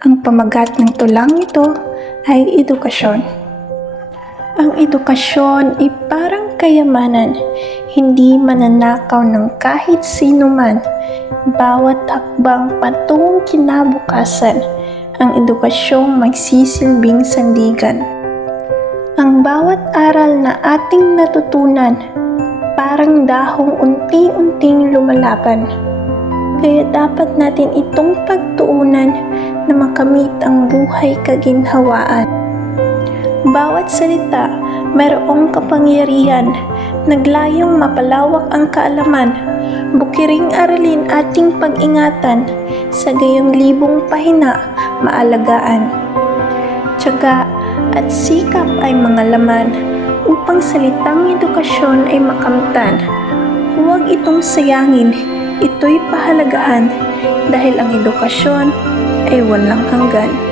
Ang pamagat ng tulang ito ay edukasyon. Ang edukasyon ay parang kayamanan, hindi mananakaw ng kahit sino man. Bawat hakbang patungong kinabukasan, ang edukasyong magsisilbing sandigan. Ang bawat aral na ating natutunan, parang dahong unti-unting lumalaban. Kaya dapat natin itong pagtuunan na makamit ang buhay kaginhawaan. Bawat salita mayroong kapangyarihan, naglayong mapalawak ang kaalaman, bukiring aralin ating pag-ingatan, sa gayong libong pahina maalagaan. Tiyaga at sikap ay mga laman upang salitang edukasyon ay makamtan. Huwag itong sayangin, ito'y pahalagahan dahil ang edukasyon ay walang hanggan.